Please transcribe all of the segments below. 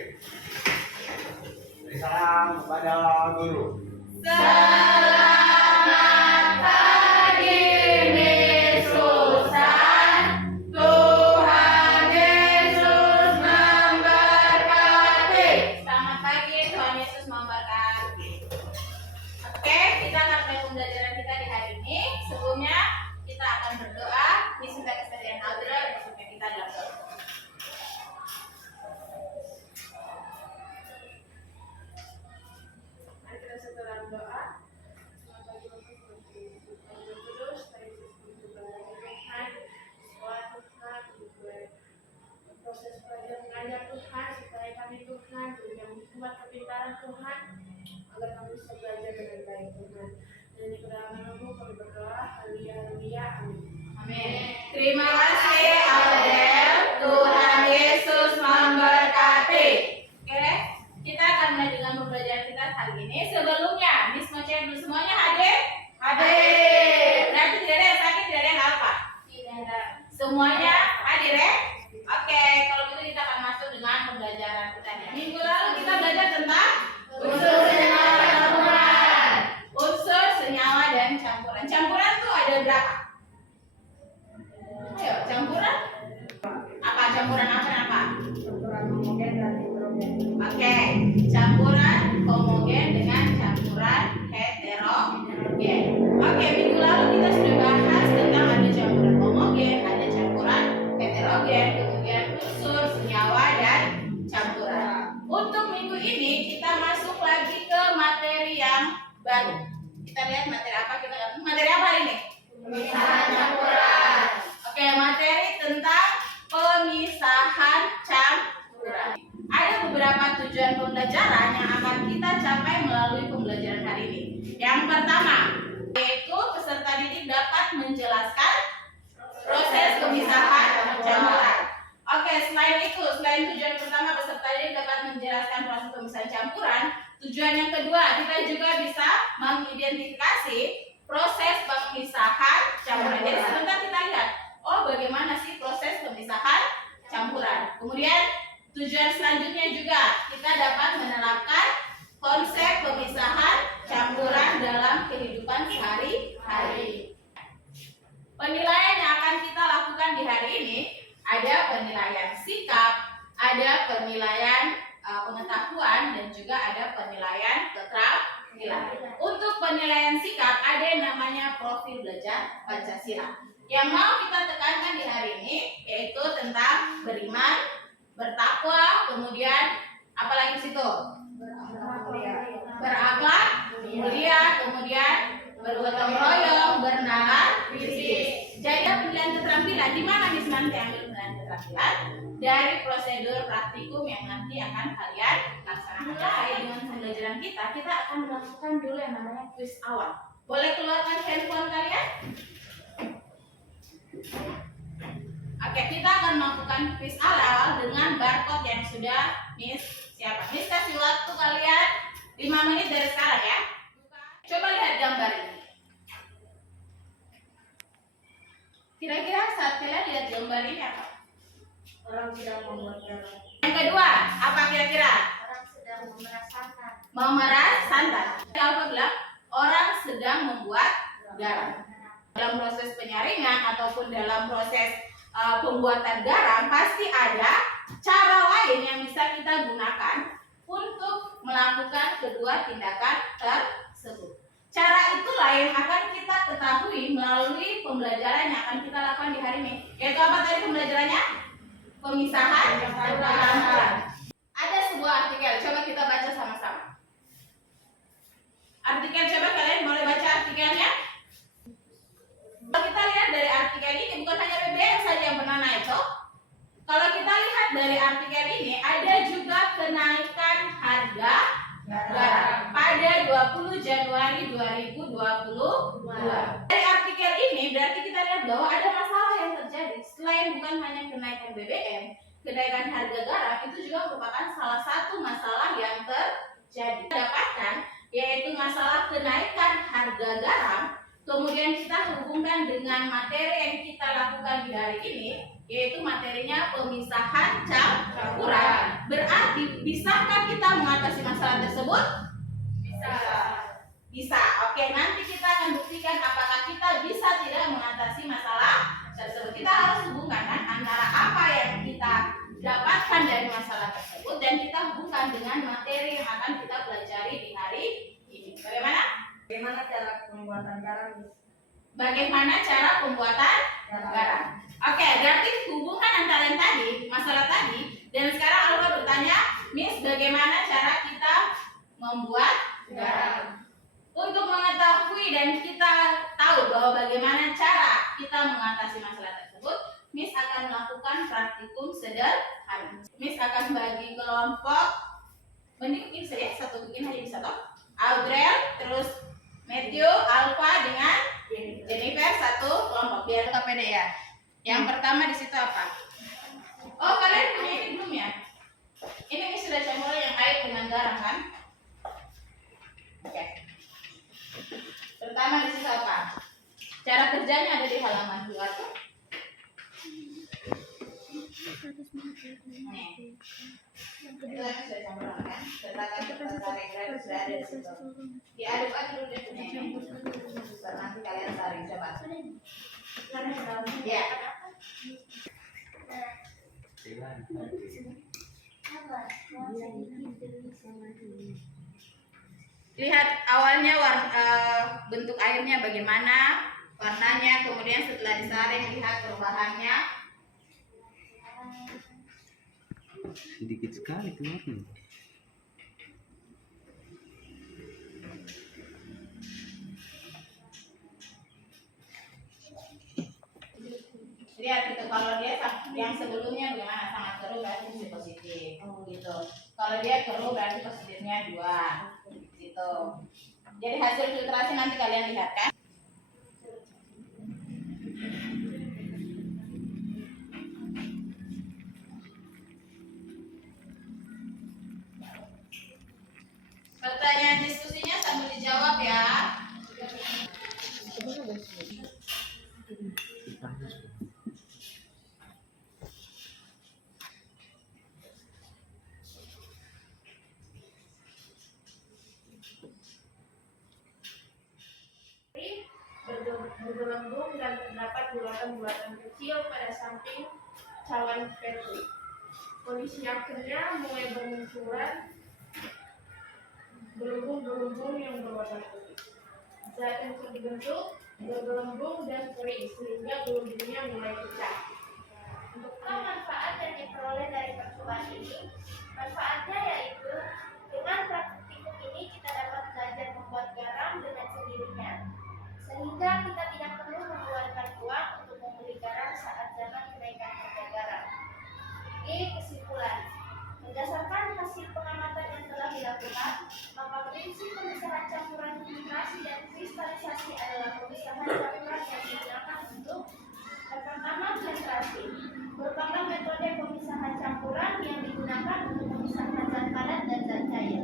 Beri salam kepada guru. Selamat pagi Miss Susan. Tuhan Yesus memberkati. Selamat pagi, Tuhan Yesus memberkati. Oke, kita akan mulai pembelajaran kita di hari ini. Sebelumnya kita akan berdoa. Minta kesediaan Audra dan supaya kita dalam doa. Mari kita setelah doa. Proses belajar mengajar Tuhan supaya kami Tuhan berikan hikmat kepintaran Tuhan agar kami bisa belajar dengan baik Tuhan. Dan di dalam nama-Mu kami berdoa. Haleluya, haleluya, amin. Amin. Terima kasih Adel. Tuhan Yesus memberkati. Oke, kita akan mulai dengan pembelajaran kita hari ini. Sebelumnya, Miss mau cek dulu semuanya hadir? Hadir. Berarti tidak ada yang sakit, tidak ada yang apa? Tidak ada. Semuanya hadir ya? Oke, kalau gitu kita akan masuk dengan pembelajaran kita. Minggu lalu kita belajar tentang unsur senyawa dan campuran. Unsur senyawa dan campuran. Campuran tuh ada berapa? Ayo, campuran? Apa campuran apa? Campuran homogen dan heterogen. Oke, campuran homogen dengan campuran heterogen. Oke, minggu lalu kita sudah bahas tentang ada campuran homogen, ada campuran heterogen, kemudian unsur senyawa dan campuran. Untuk minggu ini kita masuk lagi ke materi yang baru. Kita lihat materi apa materi apa hari ini? Pemisahan campuran. Oke, materi tentang pemisahan campuran. Ada beberapa tujuan pembelajaran yang akan kita capai melalui pembelajaran hari ini. Yang pertama, yaitu peserta didik dapat menjelaskan proses pemisahan campuran. Oke, selain tujuan pertama peserta didik dapat menjelaskan proses pemisahan campuran, tujuan yang kedua kita juga bisa mengidentifikasi proses pemisahan campuran. Jadi sebentar kita lihat, oh bagaimana sih proses pemisahan campuran. Kemudian tujuan selanjutnya juga kita dapat menerapkan konsep pemisahan campuran dalam kehidupan sehari-hari. Penilaian yang akan kita lakukan di hari ini ada penilaian sikap, ada penilaian pengetahuan, dan juga ada penilaian keterampilan. Untuk penilaian sikap ada yang namanya profil belajar Pancasila. Yang mau kita tekankan di hari ini yaitu tentang beriman, bertakwa, kemudian apa lagi situ? Berakhlak mulia, kemudian bergotong royong, bernalar visi. Jadi penilaian keterampilan di mana Miss nanti ambil penilaian keterampilan dari prosedur praktikum yang nanti akan kalian laksanakan. Terkait dengan pembelajaran kita akan melakukan dulu yang namanya quiz awal. Boleh keluarkan handphone kalian? Oke, kita akan melakukan quiz awal dengan barcode yang sudah Miss siapa? Miss kasih waktu kalian 5 menit dari sekarang ya. Coba lihat gambar ini. Kira-kira saat kalian lihat gambar ini apa? Orang sedang membuat garam. Yang kedua, apa kira-kira? Orang sedang memeras santan. Memeras santan. Kalau bilang orang sedang membuat garam. Dalam proses penyaringan ataupun dalam proses pembuatan garam pasti ada cara lain yang bisa kita gunakan untuk melakukan kedua tindakan tersebut. Cara itulah yang akan kita ketahui melalui pembelajaran yang akan kita lakukan di hari ini. Yaitu apa tadi pembelajarannya? Pemisahan campuran. Ada sebuah artikel, coba kita baca sama-sama. Artikel, coba kalian boleh baca artikelnya? Kalau kita lihat dari artikel ini, bukan hanya BBM saja yang pernah naik toh. Kalau kita lihat dari artikel ini, ada juga kenaikan harga garam pada 20 Januari 2022. Dari artikel ini berarti kita lihat bahwa ada masalah yang terjadi. Selain bukan hanya kenaikan BBM, kenaikan harga garam itu juga merupakan salah satu masalah yang terjadi. Kita dapatkan yaitu masalah kenaikan harga garam. Kemudian kita hubungkan dengan materi yang kita lakukan di hari ini, yaitu materinya pemisahan campuran. Berarti bisakah kita mengatasi masalah tersebut? Bisa. Bisa. Oke, nanti kita akan buktikan apakah kita bisa tidak mengatasi masalah tersebut. Kita harus hubungkan kan antara apa yang kita dapatkan dari masalah tersebut dan kita hubungkan dengan materi yang akan kita pelajari di hari ini. Bagaimana? Bagaimana cara pembuatan garam? Bagaimana cara pembuatan garam? Oke, berarti hubungan antara yang tadi, masalah tadi, dan sekarang Alfa bertanya, Miss, bagaimana cara kita membuat garam? Untuk mengetahui dan kita tahu bahwa bagaimana cara kita mengatasi masalah tersebut, Miss akan melakukan praktikum sederhana. Miss akan bagi kelompok, mending bikin saja satu, bikin aja bisa toh. Audrey, terus Matthew, Alfa dengan Jennifer satu kelompok. Biar tetap pede ya. Yang pertama di situ apa? Oh, kalian punya ini belum ya? Ini Miss sudah campur yang air dengan garam kan? Oke. Pertama di situ apa? Cara kerjanya ada di halaman 2 tuh. Nih. Itu yang sudah campuran kan? Sertakan kertas saring sudah ada di situ. Diaduk-aduk dulu deh punya ini. Biar nanti kalian saring coba. Ya. Lihat awalnya bentuk airnya bagaimana, warnanya, kemudian setelah disaring lihat perubahannya. Sedikit sekali keluarnya. Lihat itu kalau dia yang sebelumnya bagaimana sangat keruh berarti positif gitu. Kalau dia keruh berarti positifnya 2 gitu. Jadi hasil filtrasi nanti kalian lihat kan. Pertanyaan diskusinya sambil dijawab ya. Bergelembung dan terdapat bulatan-bulatan kecil pada samping cawan petri. Kondisi akhirnya mulai bermunculan gelembung-gelembung yang berwarna putih. Saat yang dibentuk bergelembung dan kering sehingga gelembungnya mulai pecah. Untuk manfaat yang diperoleh dari percobaan ini, manfaatnya yaitu dengan praktikum ini kita dapat belajar membuat garam dengan sendirinya, sehingga kita tidak perlu mengeluarkan uang untuk membeli garam saat zaman kenaikan harga garam. Kesimpulan, berdasarkan hasil pengamatan yang telah dilakukan, maka prinsip pemisahan campuran filtrasi dan kristalisasi adalah pemisahan campuran yang digunakan untuk pertama filtrasi merupakan metode pemisahan campuran yang digunakan untuk memisahkan zat padat dan zat cair.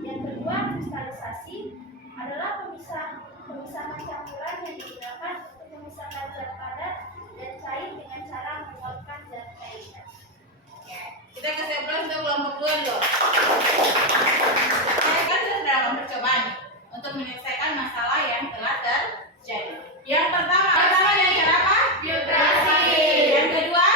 Yang kedua, kristalisasi adalah pemisahan campuran yang digunakan untuk memisahkan zat padat dan cair dengan cara menguapkan zat cairnya. Kita kasih aplaus untuk kelompok 2 dulu. Saya kan sudah dalam percobaan untuk menyelesaikan masalah yang telah terjadi. Yang pertama yang apa? Filtrasi. Yang kedua,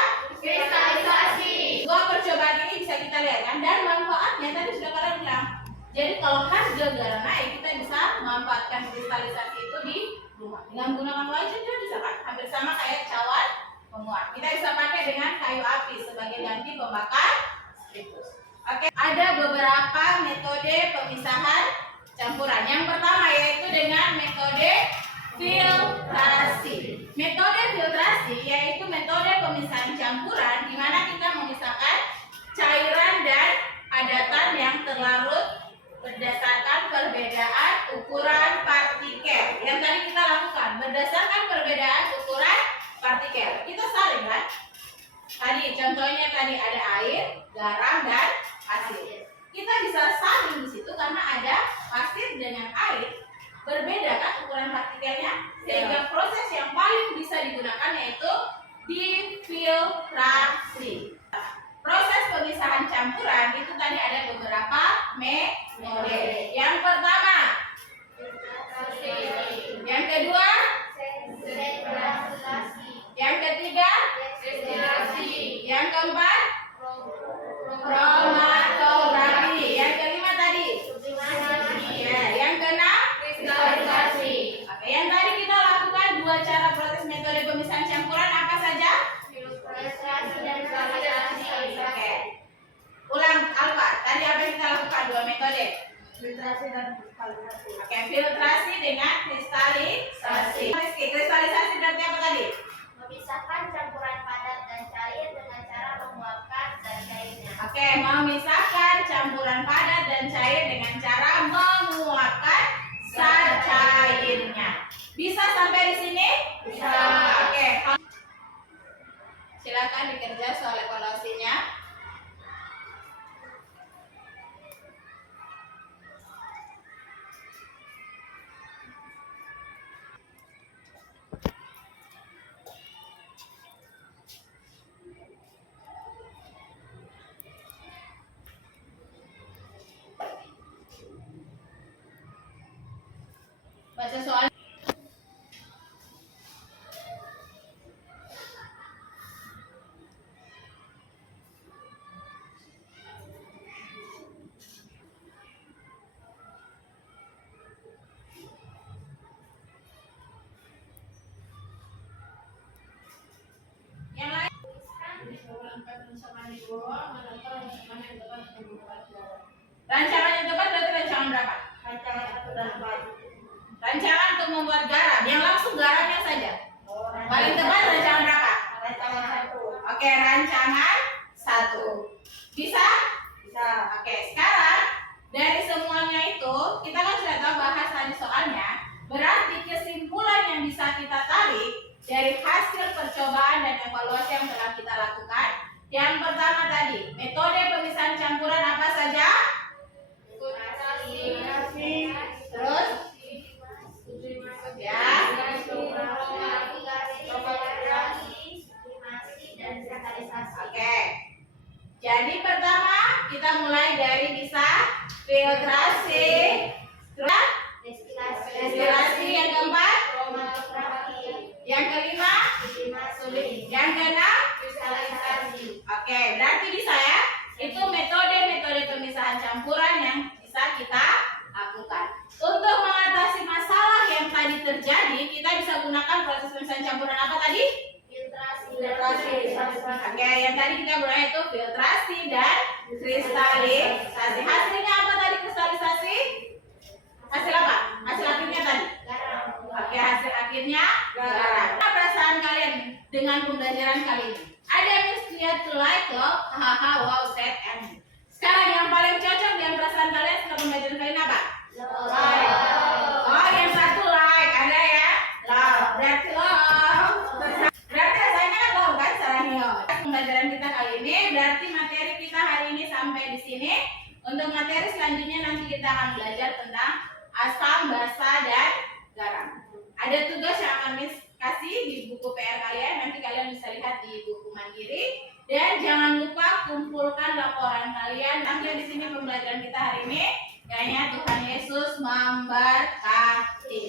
Kristalisasi. 2 percobaan ini bisa kita lihat kan, dan manfaatnya tadi sudah kalian bilang. Jadi kalau harga garam naik, kita bisa memanfaatkan kristalisasi itu di rumah. Dengan menggunakan wajan juga bisa kan, hampir sama kayak cawan penguap. Kita bisa pakai dengan kayu api sebagai ganti pembakar spiritus. Oke, ada beberapa metode pemisahan campuran. Yang pertama yaitu dengan metode filtrasi. Metode filtrasi yaitu metode pemisahan campuran di mana kita memisahkan cairan dan padatan yang terlarut berdasarkan perbedaan ukuran partikel. Yang tadi kita lakukan berdasarkan perbedaan ukuran partikel. Kita saring kan? Tadi contohnya ada air, garam dan pasir. Kita bisa saring di situ karena ada pasir dengan air berbeda kan ukuran partikelnya, sehingga proses yang paling bisa digunakan yaitu difiltrasi. Proses pemisahan campuran itu tadi ada beberapa metode. Yang pertama, yang kedua, yang ketiga, yang keempat, kromatografi. Yang kelima tadi, ya, yang keenam, oke, yang tadi kita lakukan dua cara proses metode pemisahan campuran apa saja? Oke. Ulang Alfa, tadi apa yang kita lakukan? Dua metode. Filtrasi dan kristalisasi. Oke, filtrasi dengan kristalisasi. Kristalisasi berarti apa tadi? Memisahkan campuran padat dan cair dengan cara menguapkan zat cairnya. Oke, memisahkan campuran padat dan cair dengan cara menguapkan zat cairnya. Bisa sampai di sini? Bisa. Oke. Silakan dikerja soal evaluasinya. Baca soal. Yang lain. Rancangan yang tepat berarti rancangan berapa? Rancangan 1 dan 4. Rancangan untuk membuat garam, yang langsung garamnya saja. Paling tepat rancangan berapa? Rancangan 1. Oke, rancangan 1. Bisa? Bisa. Oke, sekarang dari semuanya itu kita kan sudah tahu bahas tadi soalnya. Berarti kesimpulan yang bisa kita tarik dari hasil percobaan dan evaluasi yang telah kita lakukan. Yang pertama tadi, metode pemisahan campuran apa saja? Terus? Ya. Oke. Jadi pertama kita mulai dari bisa filtrasi, terus destilasi, yang keempat, yang kelima, yang keenam. Oke, berarti bisa ya. Itu metode-metode pemisahan campuran yang bisa kita lakukan. Untuk mengatasi masalah yang tadi terjadi, kita bisa gunakan proses pemisahan campuran apa tadi? Filtrasi. Oke, yang tadi kita gunakan itu filtrasi dan kristalisasi. Hasilnya apa tadi kristalisasi? Hasil apa? Hasil akhirnya tadi? Oke, hasil akhirnya garam. Apa perasaan kalian dengan pembelajaran kali ini? Ada yang lihat like loh, haha, wow, set and. Sekarang yang paling cocok dengan perasaan kalian setelah pembelajaran kali ini apa? Like. Oh, yang satu like, ada ya? Love, berarti love. Berarti rasanya kan love kan, caranya. Pembelajaran kita kali ini berarti materi kita hari ini sampai di sini. Untuk materi selanjutnya nanti kita akan belajar tentang asam, basa, dan garam. Ada tugas yang akan Miss kasih di buku PR kalian, nanti kalian bisa lihat di buku mandiri. Dan jangan lupa kumpulkan laporan kalian. Nanti di sini pembelajaran kita hari ini. Kiranya Tuhan Yesus memberkati.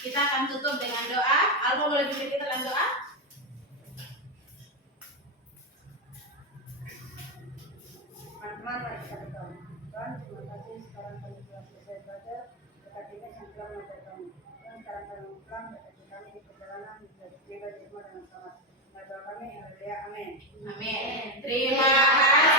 Kita akan tutup dengan doa. Alfa boleh pimpin kita dalam doa? Teman-teman, mari kita berdoa. Tuhan, terima kasih sekarang kami telah selesai belajar. Berkatinya yang telah mengajar kami. Dan sekarang kami pulang, berkati kami di perjalanan menjadi tiba di rumah dengan selamat. Doa kami, haleluya, amin. Amin. Terima kasih.